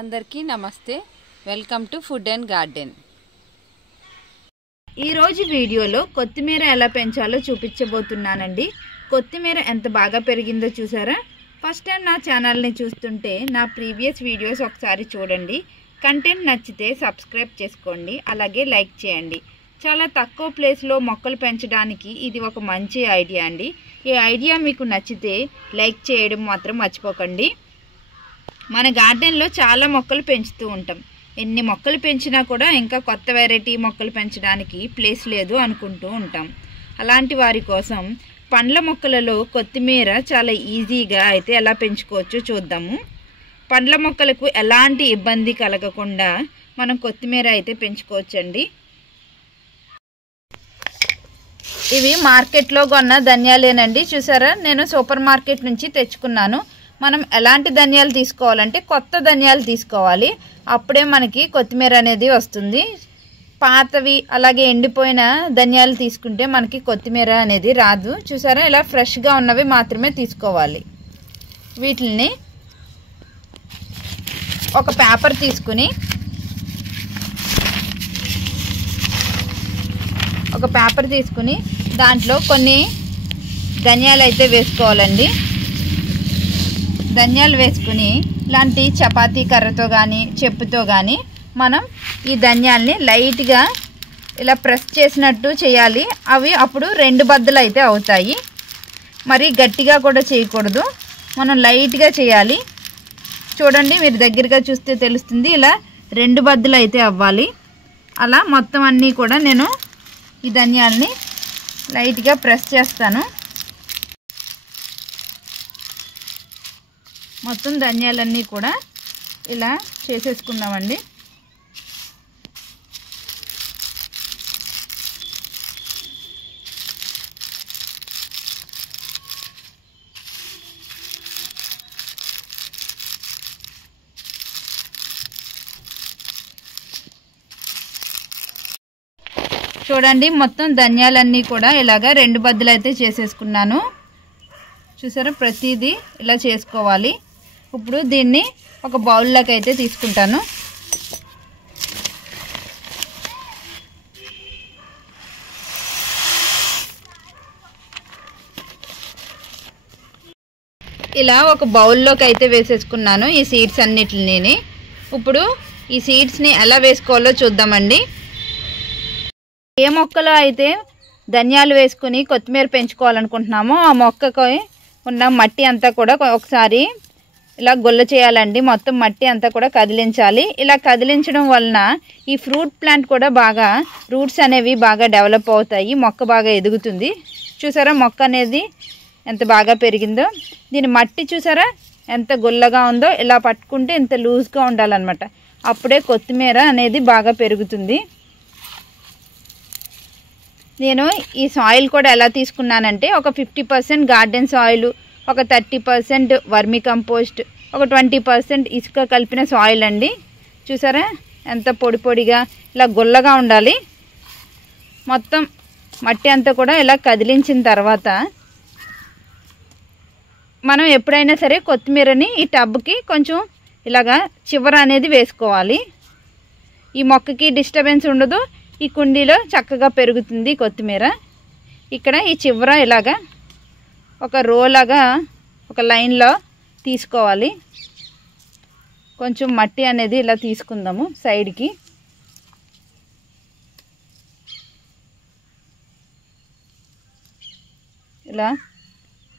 అందరికీ నమస్తే. Welcome to food and garden. ఈరోజు వీడియోలో కొత్తిమీర ఎలా పెంచాలో చూపించబోతున్నానండి. కొత్తిమీర ఎంత బాగా పెరిగిందో చూసారా? ఫస్ట్ టైం నా ఛానల్ని చూస్తుంటే నా ప్రీవియస్ వీడియోస్ ఒకసారి చూడండి. కంటెంట్ నచ్చితే సబ్స్క్రైబ్ చేసుకోండి, అలాగే లైక్ చేయండి. చాలా తక్కువ ప్లేస్లో మొక్కలు పెంచడానికి ఇది ఒక మంచి ఐడియా అండి. ఈ ఐడియా మీకు నచ్చితే లైక్ చేయడం మాత్రం మర్చిపోకండి. మన గార్డెన్లో చాలా మొక్కలు పెంచుతూ ఉంటాం. ఎన్ని మొక్కలు పెంచినా కూడా ఇంకా కొత్త వెరైటీ మొక్కలు పెంచడానికి ప్లేస్ లేదు అనుకుంటూ ఉంటాం. అలాంటి వారి కోసం పండ్ల మొక్కలలో కొత్తిమీర చాలా ఈజీగా అయితే ఎలా పెంచుకోవచ్చో చూద్దాము. పండ్ల మొక్కలకు ఎలాంటి ఇబ్బంది కలగకుండా మనం కొత్తిమీర అయితే పెంచుకోవచ్చండి. ఇవి మార్కెట్లో కొన్న ధనియాలేనండి. చూసారా, నేను సూపర్ మార్కెట్ నుంచి తెచ్చుకున్నాను. మనం ఎలాంటి ధనియాలు తీసుకోవాలంటే కొత్త ధనియాలు తీసుకోవాలి, అప్పుడే మనకి కొత్తిమీర అనేది వస్తుంది. పాతవి అలాగే ఎండిపోయిన ధనియాలు తీసుకుంటే మనకి కొత్తిమీర అనేది రాదు. చూసారా, ఇలా ఫ్రెష్గా ఉన్నవి మాత్రమే తీసుకోవాలి. వీటిని ఒక పేపర్ తీసుకుని దాంట్లో కొన్ని ధనియాలు అయితే వేసుకోవాలండి. ధనియాలు వేసుకుని ఇలాంటి చపాతీ కర్రతో కానీ చెప్పుతో కానీ మనం ఈ ధనియాల్ని లైట్గా ఇలా ప్రెస్ చేసినట్టు చేయాలి. అవి అప్పుడు రెండు బద్దలు అయితే అవుతాయి. మరి గట్టిగా కూడా చేయకూడదు, మనం లైట్గా చేయాలి. చూడండి, మీరు దగ్గరగా చూస్తే తెలుస్తుంది. ఇలా రెండు బద్దలు అయితే అవ్వాలి. అలా మొత్తం అన్నీ కూడా నేను ఈ ధనియాల్ని లైట్గా ప్రెస్ చేస్తాను. మొత్తం ధనియాలన్నీ కూడా ఇలా చేసేసుకుందామండి. చూడండి, మొత్తం ధనియాలన్నీ కూడా ఇలాగా రెండు బద్దలు అయితే చేసేసుకున్నాను. చూసారా, ప్రతిదీ ఇలా చేసుకోవాలి. ఇప్పుడు దీన్ని ఒక బౌల్లోకి అయితే తీసుకుంటాను. ఇలా ఒక బౌల్లోకి అయితే వేసేసుకున్నాను ఈ సీడ్స్ అన్నిటిని. ఇప్పుడు ఈ సీడ్స్ని ఎలా వేసుకోవాలో చూద్దామండి. ఏ మొక్కలో అయితే ధనియాలు వేసుకుని కొత్తిమీర పెంచుకోవాలనుకుంటున్నామో ఆ మొక్కకు ఉన్న మట్టి అంతా కూడా ఒకసారి ఇలా గొల్ల చేయాలండి. మొత్తం మట్టి అంతా కూడా కదిలించాలి. ఇలా కదిలించడం వలన ఈ ఫ్రూట్ ప్లాంట్ కూడా బాగా రూట్స్ అనేవి బాగా డెవలప్ అవుతాయి, మొక్క బాగా ఎదుగుతుంది. చూసారా, మొక్క అనేది ఎంత బాగా పెరిగిందో. దీని మట్టి చూసారా ఎంత గొల్లగా ఉందో. ఇలా పట్టుకుంటే ఇంత లూజ్గా ఉండాలన్నమాట, అప్పుడే కొత్తిమీర అనేది బాగా పెరుగుతుంది. నేను ఈ సాయిల్ కూడా ఎలా తీసుకున్నానంటే ఒక 50% గార్డెన్ సాయిల్, ఒక 30% వర్మి కంపోస్ట్, ఒక 20% ఇసుక కలిపిన సాయిల్ అండి. చూసారా ఎంత పొడి పొడిగా ఇలా గుల్లగా ఉండాలి. మొత్తం మట్టి అంతా కూడా ఇలా కదిలించిన తర్వాత మనం ఎప్పుడైనా సరే కొత్తిమీరని ఈ టబ్కి కొంచెం ఇలాగా చివర అనేది వేసుకోవాలి. ఈ మొక్కకి డిస్టర్బెన్స్ ఉండదు, ఈ కుండీలో చక్కగా పెరుగుతుంది కొత్తిమీర. ఇక్కడ ఈ చివర ఇలాగా ఒక రో లాగా ఒక లైన్లో తీసుకోవాలి. కొంచెం మట్టి అనేది ఇలా తీసుకుందాము సైడ్కి. ఇలా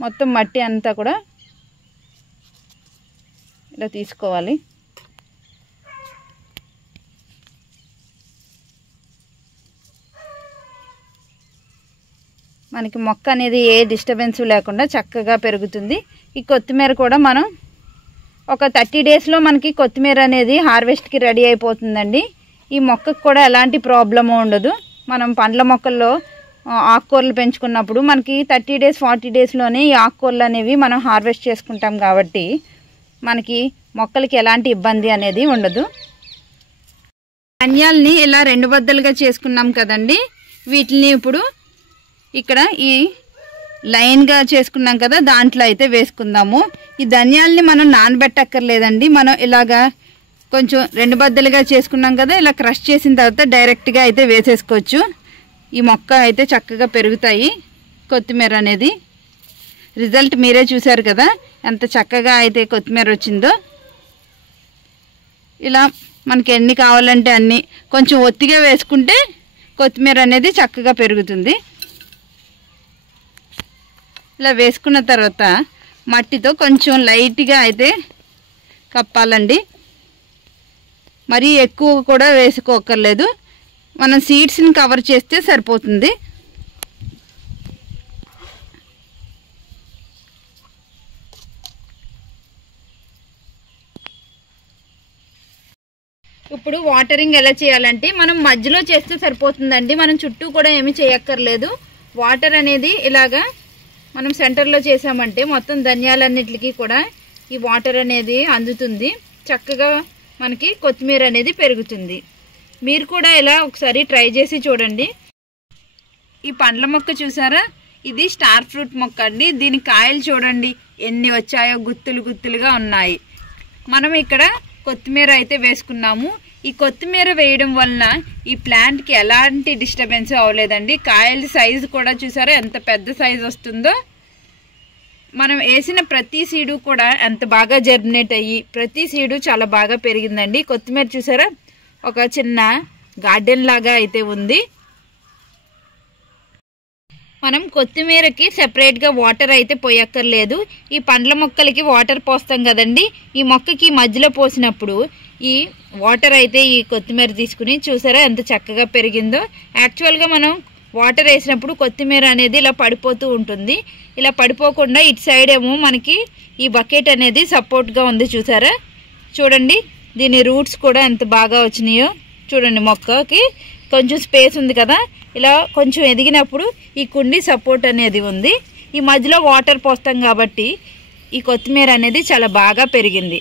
మొత్తం మట్టి అంతా కూడా ఇలా తీసుకోవాలి. మనకి మొక్క అనేది ఏ డిస్టర్బెన్స్ లేకుండా చక్కగా పెరుగుతుంది. ఈ కొత్తిమీర కూడా మనం ఒక 30 డేస్లో మనకి కొత్తిమీర అనేది హార్వెస్ట్కి రెడీ అయిపోతుందండి. ఈ మొక్కకు కూడా ఎలాంటి ప్రాబ్లము ఉండదు. మనం పండ్ల మొక్కల్లో ఆకుకూరలు పెంచుకున్నప్పుడు మనకి 30 డేస్ 40 డేస్లోనే ఈ ఆకుకూరలు అనేవి మనం హార్వెస్ట్ చేసుకుంటాం కాబట్టి మనకి మొక్కలకి ఎలాంటి ఇబ్బంది అనేది ఉండదు. ధనియాల్ని ఇలా రెండు బద్దలుగా చేసుకున్నాం కదండి. వీటిని ఇప్పుడు ఇక్కడ ఈ లైన్గా చేసుకున్నాం కదా, దాంట్లో అయితే వేసుకుందాము. ఈ ధనియాల్ని మనం నానబెట్టక్కర్లేదండి. మనం ఇలాగా కొంచెం 2 బద్దలుగా చేసుకున్నాం కదా, ఇలా క్రష్ చేసిన తర్వాత డైరెక్ట్గా అయితే వేసేసుకోవచ్చు. ఈ మొక్క అయితే చక్కగా పెరుగుతాయి. కొత్తిమీర అనేది రిజల్ట్ మీరే చూసారు కదా, ఎంత చక్కగా అయితే కొత్తిమీర వచ్చిందో. ఇలా మనకి ఎన్ని కావాలంటే అన్ని కొంచెం ఒత్తిగా వేసుకుంటే కొత్తిమీర అనేది చక్కగా పెరుగుతుంది. ఇలా వేసుకున్న తర్వాత మట్టితో కొంచెం లైట్గా అయితే కప్పాలండి. మరీ ఎక్కువ కూడా వేసుకోకర్లేదు, మనం సీడ్స్ని కవర్ చేస్తే సరిపోతుంది. ఇప్పుడు వాటరింగ్ ఎలా చేయాలంటే మనం మధ్యలో చేస్తే సరిపోతుందండి, మనం చుట్టూ కూడా ఏమీ చేయక్కర్లేదు. వాటర్ అనేది ఇలాగా మనం సెంటర్లో చేసామంటే మొత్తం ధనియాలన్నిటికీ కూడా ఈ వాటర్ అనేది అందుతుంది. చక్కగా మనకి కొత్తిమీర అనేది పెరుగుతుంది. మీరు కూడా ఇలా ఒకసారి ట్రై చేసి చూడండి. ఈ పండ్ల మొక్క చూసారా, ఇది స్టార్ ఫ్రూట్ మొక్క అండి. దీని కాయలు చూడండి ఎన్ని వచ్చాయో, గుత్తులు గుత్తులుగా ఉన్నాయి. మనం ఇక్కడ కొత్తిమీర అయితే వేసుకున్నాము. ఈ కొత్తిమీర వేయడం వలన ఈ ప్లాంట్కి ఎలాంటి డిస్టర్బెన్స్ అవ్వలేదండి. కాయల సైజు కూడా చూసారా ఎంత పెద్ద సైజు వస్తుందో. మనం వేసిన ప్రతి సీడు కూడా ఎంత బాగా జర్మినేట్ అయ్యి ప్రతి సీడు చాలా బాగా పెరిగిందండి. కొత్తిమీర చూసారా ఒక చిన్న గార్డెన్ లాగా అయితే ఉంది. మనం కొత్తిమీరకి సెపరేట్గా వాటర్ అయితే పోయక్కర్లేదు. ఈ పండ్ల మొక్కలకి వాటర్ పోస్తాం కదండి, ఈ మొక్కకి మధ్యలో పోసినప్పుడు ఈ వాటర్ అయితే ఈ కొత్తిమీర తీసుకుని చూసారా ఎంత చక్కగా పెరిగిందో. యాక్చువల్గా మనం వాటర్ వేసినప్పుడు కొత్తిమీర అనేది ఇలా పడిపోతూ ఉంటుంది. ఇలా పడిపోకుండా ఇటు సైడ్ ఏమో మనకి ఈ బకెట్ అనేది సపోర్ట్గా ఉంది చూసారా. చూడండి దీని రూట్స్ కూడా ఎంత బాగా వచ్చినాయో చూడండి. మొక్కకి కొంచెం స్పేస్ ఉంది కదా, ఇలా కొంచెం ఎదిగినప్పుడు ఈ కుండి సపోర్ట్ అనేది ఉంది. ఈ మధ్యలో వాటర్ పోస్తాం కాబట్టి ఈ కొత్తిమీర అనేది చాలా బాగా పెరిగింది.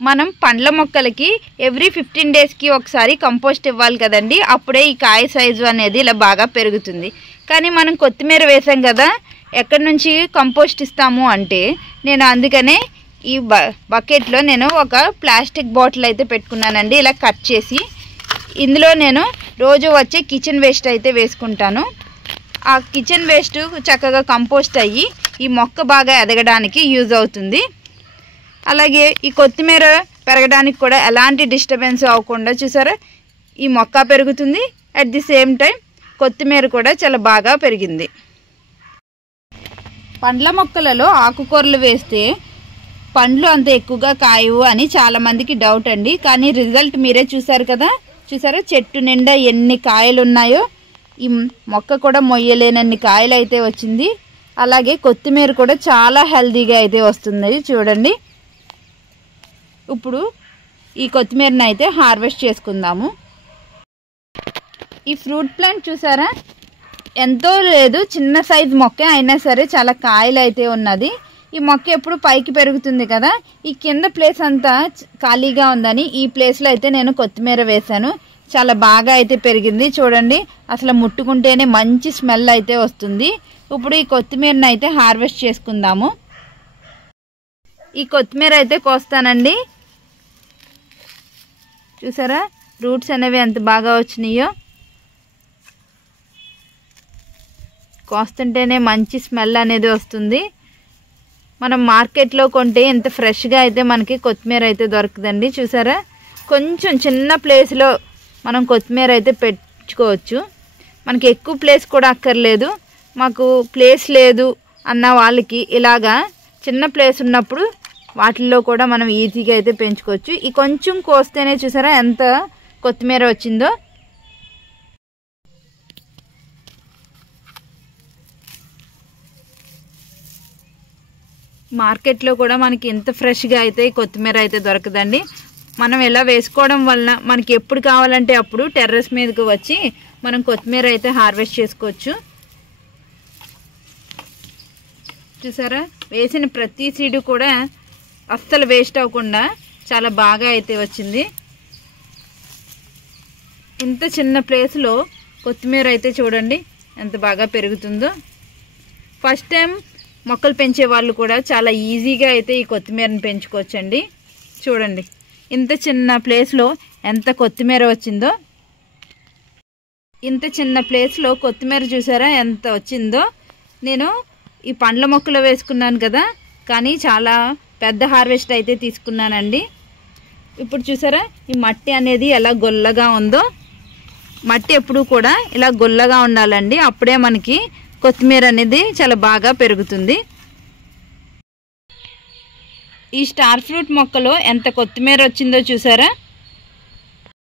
మనం పండ్ల మొక్కలకి ఎవ్రీ 15 డేస్కి ఒకసారి కంపోస్ట్ ఇవ్వాలి కదండి, అప్పుడే ఈ కాయ సైజు అనేది ఇలా బాగా పెరుగుతుంది. కానీ మనం కొత్తిమీర వేసాం కదా, ఎక్కడి నుంచి కంపోస్ట్ ఇస్తాము అంటే నేను అందుకనే ఈ బకెట్లో నేను ఒక ప్లాస్టిక్ బాటిల్ అయితే పెట్టుకున్నానండి. ఇలా కట్ చేసి ఇందులో నేను రోజు వచ్చే కిచెన్ వేస్ట్ అయితే వేసుకుంటాను. ఆ కిచెన్ వేస్ట్ చక్కగా కంపోస్ట్ అయ్యి ఈ మొక్క బాగా ఎదగడానికి యూజ్ అవుతుంది. అలాగే ఈ కొత్తిమీర పెరగడానికి కూడా ఎలాంటి డిస్టర్బెన్స్ అవ్వకుండా చూసారా ఈ మొక్క పెరుగుతుంది. అట్ ది సేమ్ టైం కొత్తిమీర కూడా చాలా బాగా పెరిగింది. పండ్ల మొక్కలలో ఆకుకూరలు వేస్తే పండ్లు అంత ఎక్కువగా కాయవు అని చాలామందికి డౌట్ అండి. కానీ రిజల్ట్ మీరే చూసారు కదా, చూసారా చెట్టు నిండా ఎన్ని కాయలు ఉన్నాయో. ఈ మొక్క కూడా మొయ్యలేనన్ని కాయలు అయితే వచ్చింది. అలాగే కొత్తిమీర కూడా చాలా హెల్తీగా అయితే వస్తుంది చూడండి. ఇప్పుడు ఈ కొత్తిమీరని అయితే హార్వెస్ట్ చేసుకుందాము. ఈ ఫ్రూట్ ప్లాంట్ చూసారా ఎంతో లేదు, చిన్న సైజు మొక్క అయినా సరే చాలా కాయలు అయితే ఉన్నది. ఈ మొక్క ఎప్పుడు పైకి పెరుగుతుంది కదా, ఈ కింద ప్లేస్ అంతా ఖాళీగా ఉందని ఈ ప్లేస్లో అయితే నేను కొత్తిమీర వేశాను. చాలా బాగా అయితే పెరిగింది చూడండి, అసలు ముట్టుకుంటేనే మంచి స్మెల్ అయితే వస్తుంది. ఇప్పుడు ఈ కొత్తిమీరని అయితే హార్వెస్ట్ చేసుకుందాము. ఈ కొత్తిమీర అయితే కోస్తానండి. చూసారా రూట్స్ అనేవి ఎంత బాగా వచ్చినాయో, కోస్తుంటేనే మంచి స్మెల్ అనేది వస్తుంది. మనం మార్కెట్లో కొంటే ఎంత ఫ్రెష్గా అయితే మనకి కొత్తిమీర అయితే దొరకదండి. చూసారా కొంచెం చిన్న ప్లేస్లో మనం కొత్తిమీర అయితే పెంచుకోవచ్చు. మనకి ఎక్కువ ప్లేస్ కూడా అక్కర్లేదు. మాకు ప్లేస్ లేదు అన్న వాళ్ళకి ఇలాగా చిన్న ప్లేస్ ఉన్నప్పుడు వాటిల్లో కూడా మనం ఈజీగా అయితే పెంచుకోవచ్చు. ఈ కొంచెం కోస్తేనే చూసారా ఎంత కొత్తిమీర వచ్చిందో. మార్కెట్లో కూడా మనకి ఇంత ఫ్రెష్గా అయితే కొత్తిమీర అయితే దొరకదండి. మనం ఇలా వేసుకోవడం వలన మనకి ఎప్పుడు కావాలంటే అప్పుడు టెర్రస్ మీదకి వచ్చి మనం కొత్తిమీర అయితే హార్వెస్ట్ చేసుకోవచ్చు. చూసారా వేసిన ప్రతి సీడు కూడా అస్సలు వేస్ట్ అవ్వకుండా చాలా బాగా అయితే వచ్చింది. ఇంత చిన్న ప్లేస్లో కొత్తిమీర అయితే చూడండి ఎంత బాగా పెరుగుతుందో. ఫస్ట్ టైం మొక్కలు పెంచే వాళ్ళు కూడా చాలా ఈజీగా అయితే ఈ కొత్తిమీరని పెంచుకోవచ్చండి. చూడండి ఇంత చిన్న ప్లేస్లో ఎంత కొత్తిమీర వచ్చిందో, ఇంత చిన్న ప్లేస్లో కొత్తిమీర చూసారా ఎంత వచ్చిందో. నేను ఈ పండ్ల మొక్కలు వేసుకున్నాను కదా, కానీ చాలా పెద్ద హార్వెస్ట్ అయితే తీసుకున్నానండి. ఇప్పుడు చూసారా ఈ మట్టి అనేది ఎలా గొల్లగా ఉందో. మట్టి ఎప్పుడు కూడా ఇలా గొల్లగా ఉండాలండి, అప్పుడే మనకి కొత్తిమీర అనేది చాలా బాగా పెరుగుతుంది. ఈ స్టార్ ఫ్రూట్ మొక్కలో ఎంత కొత్తిమీర వచ్చిందో చూసారా.